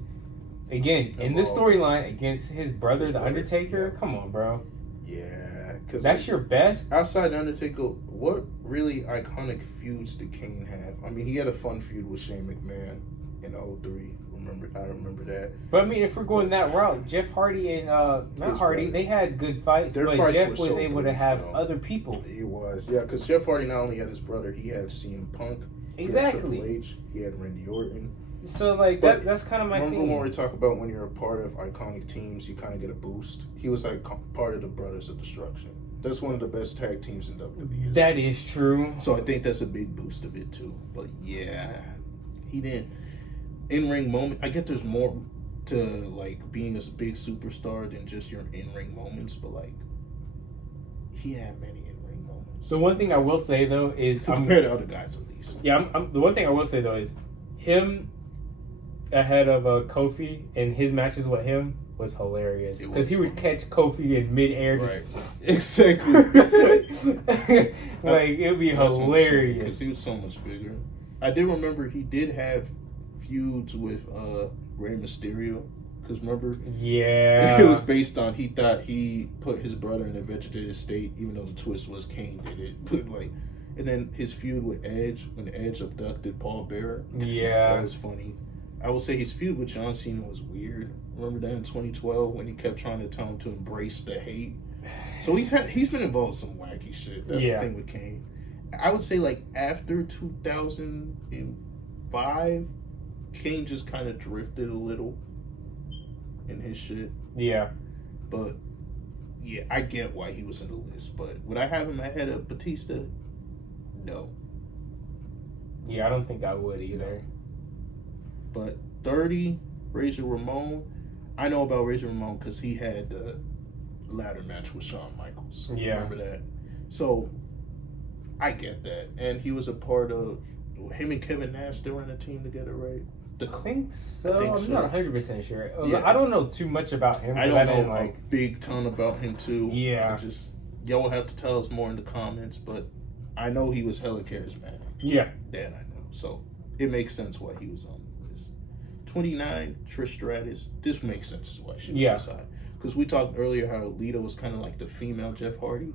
again, in this storyline against his brother, The Undertaker. Yeah. Come on, bro. Yeah. Cause that's your best? Outside The Undertaker, what really iconic feuds did Kane have? I mean, he had a fun feud with Shane McMahon in 2003. I remember that. But I mean, if we're going that route, Jeff Hardy and not Hardy, they had good fights. But Jeff was able to have other people. He was, yeah, because Jeff Hardy not only had his brother, he had CM Punk, exactly. He had Triple H, he had Randy Orton. So like that's kind of my thing. Remember when we talk about when you're a part of iconic teams, you kind of get a boost. He was like part of the Brothers of Destruction. That's one of the best tag teams in WWE. That is true. So I think that's a big boost of it too. But yeah, he didn't. In-ring moment, I get there's more to like being a big superstar than just your in-ring moments, but like he had many in-ring moments. The one thing I will say though is compared to other guys at least. Yeah, the one thing I will say though is him ahead of Kofi and his matches with him was hilarious because he would catch Kofi in midair. Right. Exactly. Like it would be hilarious because he was so much bigger. I did remember he did have feuds with Rey Mysterio. Because remember, yeah, it was based on he thought he put his brother in a vegetative state, even though the twist was Kane did it. But like, and then his feud with Edge when Edge abducted Paul Bearer. Yeah, that was funny. I will say his feud with John Cena was weird. Remember that in 2012 when he kept trying to tell him to embrace the hate. So he's been involved in some wacky shit. That's the thing with Kane. I would say like after 2005, Kane just kind of drifted a little in his shit. Yeah. But yeah, I get why he was in the list. But would I have him ahead of Batista? No. Yeah, I don't think I would either. But 30, Razor Ramon. I know about Razor Ramon because he had the ladder match with Shawn Michaels. Yeah. Remember that? So I get that. And he was a part of him and Kevin Nash, they were in a team together, right? I think so. I'm not 100% sure. Yeah. I don't know too much about him. I don't know a big ton about him too. Yeah. Y'all will have to tell us more in the comments, but I know he was hella charismatic. Yeah. That I know. So it makes sense why he was on the list. 29, Trish Stratus. This makes sense why she was inside. Because we talked earlier how Lita was kind of like the female Jeff Hardy.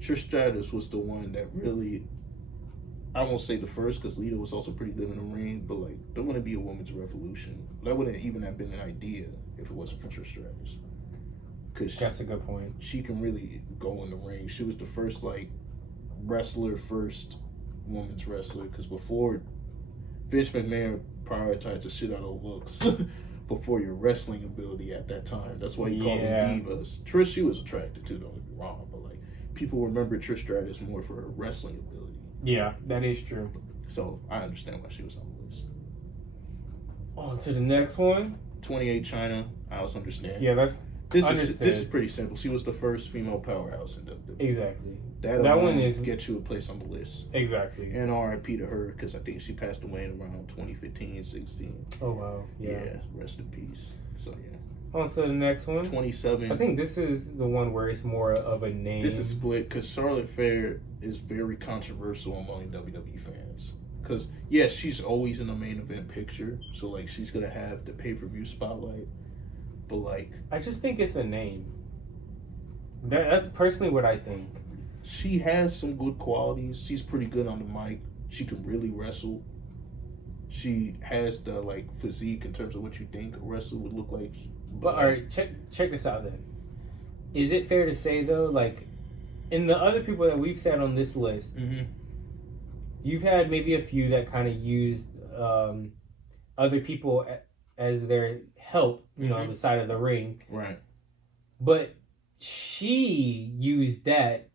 Trish Stratus was the one that really, I won't say the first because Lita was also pretty good in the ring, but like there wouldn't be a women's revolution. That wouldn't even have been an idea if it wasn't for Trish Stratus. That's a good point. She can really go in the ring. She was the first like wrestler, first women's wrestler. Because before, Vince McMahon prioritized the shit out of looks before your wrestling ability at that time. That's why he called them divas. Trish, she was attracted too. Don't get me wrong, but like people remember Trish Stratus more for her wrestling ability. Yeah, that is true. So I understand why she was on the list. On to the next one. 28 China. I also understand. Yeah, this is pretty simple. She was the first female powerhouse in WWE. Exactly. That one is get you a place on the list. Exactly. And R.I.P. to her because I think she passed away in around 2015, 16. Oh wow. Yeah. Rest in peace. So yeah. On to the next one. 27. I think this is the one where it's more of a name. This is split because Charlotte Flair is very controversial among WWE fans. Because, yeah, she's always in the main event picture. So, like, she's going to have the pay-per-view spotlight. But, like... I just think it's a name. That's personally what I think. She has some good qualities. She's pretty good on the mic. She can really wrestle. She has the, like, physique in terms of what you think a wrestler would look like. But all right, check this out then. Is it fair to say though, like, in the other people that we've said on this list, you've had maybe a few that kind of used other people as their help, you know, on the side of the ring. Right. But she used that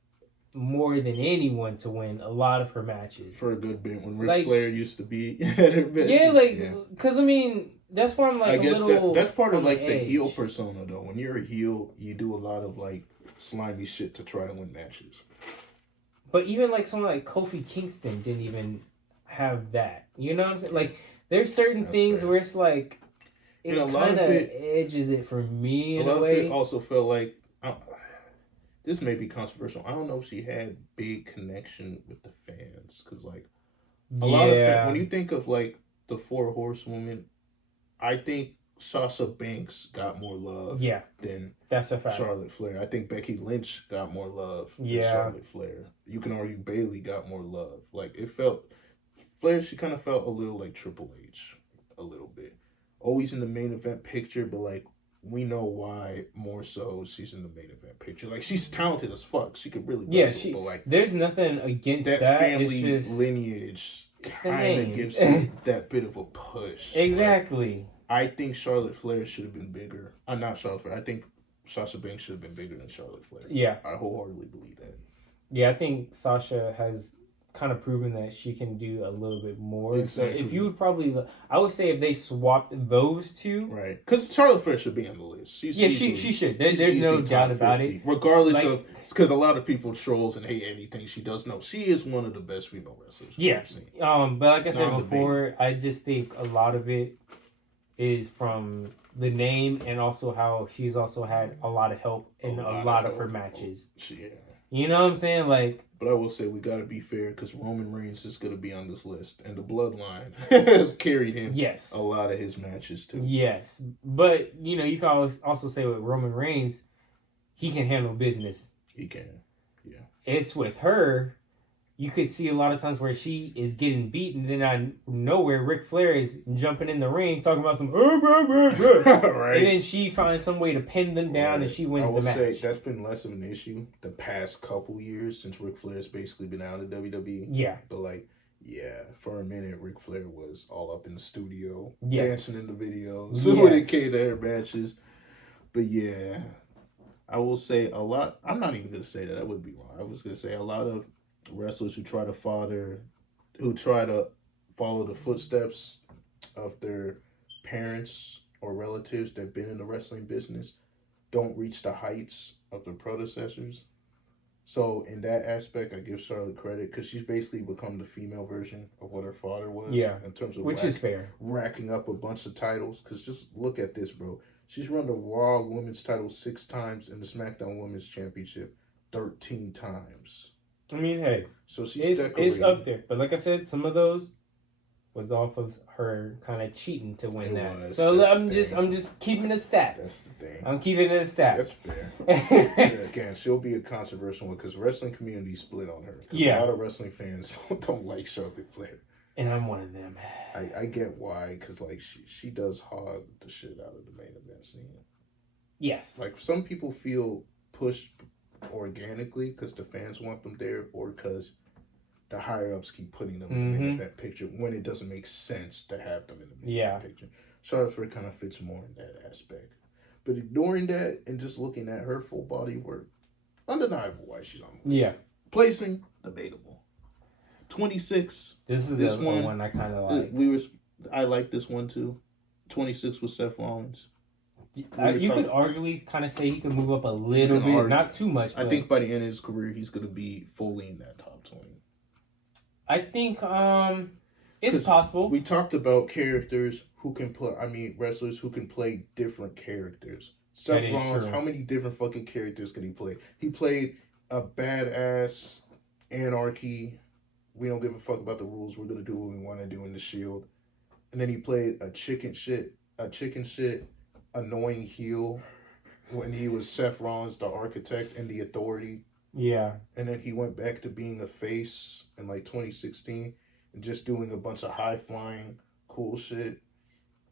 more than anyone to win a lot of her matches. For a good bit, when Ric Flair used to be at her matches. Yeah, like, because I mean, that's why I'm like, I guess that's part of like the heel persona though. When you're a heel, you do a lot of like slimy shit to try to win matches. But even like someone like Kofi Kingston didn't even have that. You know what I'm saying? Like, there's certain things where it's like it kind of edges it for me in a way. A lot of it also felt like this may be controversial. I don't know if she had big connection with the fans because like a lot of when you think of like the Four Horsewomen, I think Sasha Banks got more love than that's a fact. Charlotte Flair. I think Becky Lynch got more love than Charlotte Flair. You can argue Bayley got more love. Like, it felt... Flair, she kind of felt a little like Triple H. A little bit. Always in the main event picture, but, like, we know why more so she's in the main event picture. Like, she's talented as fuck. She could really wrestle, but, like... There's nothing against that. Family lineage kind of gives you that bit of a push. Exactly. Like, I think Charlotte Flair should have been bigger. Not Charlotte Flair. I think Sasha Banks should have been bigger than Charlotte Flair. Yeah. I wholeheartedly believe that. Yeah, I think Sasha has kind of proven that she can do a little bit more. Exactly. So if you would probably, I would say if they swapped those two, right? Because Charlotte Flair should be on the list. She should. There's no doubt about it. Regardless of, because a lot of people trolls and hate anything she does. No, she is one of the best female wrestlers. Yeah. But like I said before, I just think a lot of it is from the name and also how she's also had a lot of help in a lot of her matches. Yeah. You know what I'm saying? Like, but I will say we got to be fair because Roman Reigns is going to be on this list, and the Bloodline has carried him. Yes, a lot of his matches too. Yes, but you can also say with Roman Reigns, he can handle business. He can. Yeah. It's with her. You could see a lot of times where she is getting beaten, then out of nowhere, Ric Flair is jumping in the ring talking about some right. And then she finds some way to pin them down and she wins the match. I would say that's been less of an issue the past couple years since Ric Flair's basically been out of WWE. Yeah. But for a minute, Ric Flair was all up in the studio, dancing in the videos, when it came to her matches. But yeah, I will say a lot. I'm not even going to say that. I would be wrong. I was going to say a lot of wrestlers who try to follow the footsteps of their parents or relatives that have been in the wrestling business don't reach the heights of their predecessors. So in that aspect, I give Charlotte credit because she's basically become the female version of what her father was. Yeah, in terms of which is fair, racking up a bunch of titles. Because just look at this, bro. She's run the Raw Women's title 6 times and the SmackDown Women's Championship 13 times. I mean, hey, so it's up there. But like I said, some of those was off of her kind of cheating to win that. So I'm just keeping a stat. That's the thing. I'm keeping it a stat. That's fair. Again, she'll be a controversial one because the wrestling community split on her. A lot of wrestling fans don't like Charlotte Flair. And I'm one of them. I get why, because she does hog the shit out of the main event scene. Yes. Like some people feel pushed organically because the fans want them there, or because the higher ups keep putting them in the main event picture when it doesn't make sense to have them in the main event picture. Charlotte Flair kind of fits more in that aspect. But ignoring that and just looking at her full body work, undeniable why she's on the list. Yeah. Placing, debatable. 26. This is the one I kind of like. I like this one too. 26 was Seth Rollins. You could arguably kind of say he could move up a little bit, not too much. I think by the end of his career, he's going to be fully in that top 20. I think it's possible. We talked about characters who can play. I mean, wrestlers who can play different characters. Seth Rollins, how many different fucking characters can he play? He played a badass anarchy. We don't give a fuck about the rules. We're gonna do what we want to do in the Shield. And then he played a chicken shit, annoying heel when he was Seth Rollins, the Architect and the Authority. Yeah. And then he went back to being a face in 2016 and just doing a bunch of high flying cool shit.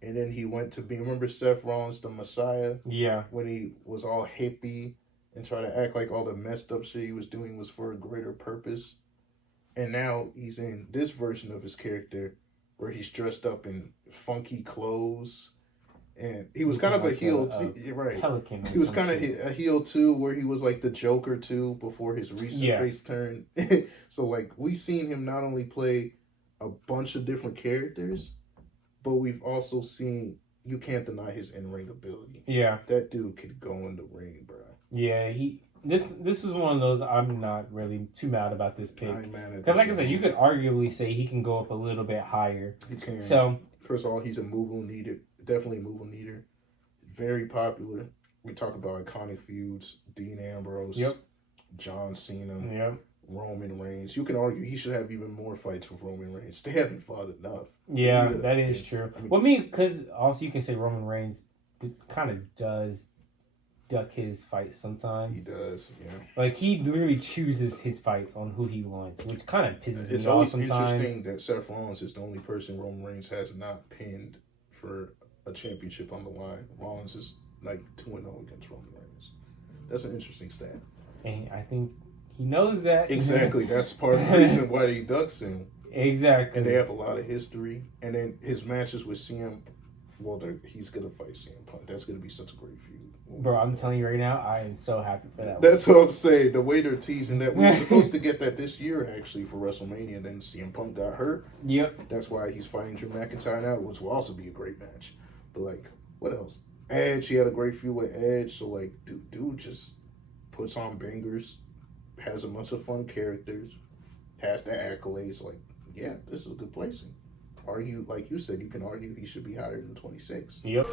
And then he went to be, remember Seth Rollins, the Messiah? Yeah. When he was all hippie and try to act like all the messed up shit he was doing was for a greater purpose. And now he's in this version of his character where he's dressed up in funky clothes. And he was kind of a heel too, right? He was kind of a heel too, where he was like the Joker too before his recent face turn. So we've seen him not only play a bunch of different characters, but we've also seen, you can't deny his in-ring ability. Yeah, that dude could go in the ring, bro. Yeah, This is one of those I'm not really too mad about this pick because, like I said, you could arguably say he can go up a little bit higher. He can. So first of all, he's a definitely a move leader. Very popular. We talk about iconic feuds: Dean Ambrose, John Cena, Roman Reigns. You can argue he should have even more fights with Roman Reigns. They haven't fought enough. Yeah, that is true. Because also you can say Roman Reigns kind of does duck his fights sometimes. He does, yeah. He literally chooses his fights on who he wants, which kind of pisses me off sometimes. It's always interesting that Seth Rollins is the only person Roman Reigns has not pinned for a championship on the line. Rollins is 2-0 against Roman Reigns. That's an interesting stat. And I think he knows that. Exactly. That's part of the reason why he ducks him. Exactly. And they have a lot of history. And then his matches with CM, he's going to fight CM Punk. That's going to be such a great feud. Bro, I'm telling you right now, I am so happy for that. That's what I'm saying. The way they're teasing that, we were supposed to get that this year actually for WrestleMania. Then CM Punk got hurt. Yep. That's why he's fighting Drew McIntyre now, which will also be a great match. But like, what else? Edge, he had a great feud with Edge. So like, dude just puts on bangers, has a bunch of fun characters, has the accolades. Like, yeah, this is a good placing. Argue, like you said, you can argue he should be higher than 26. Yep.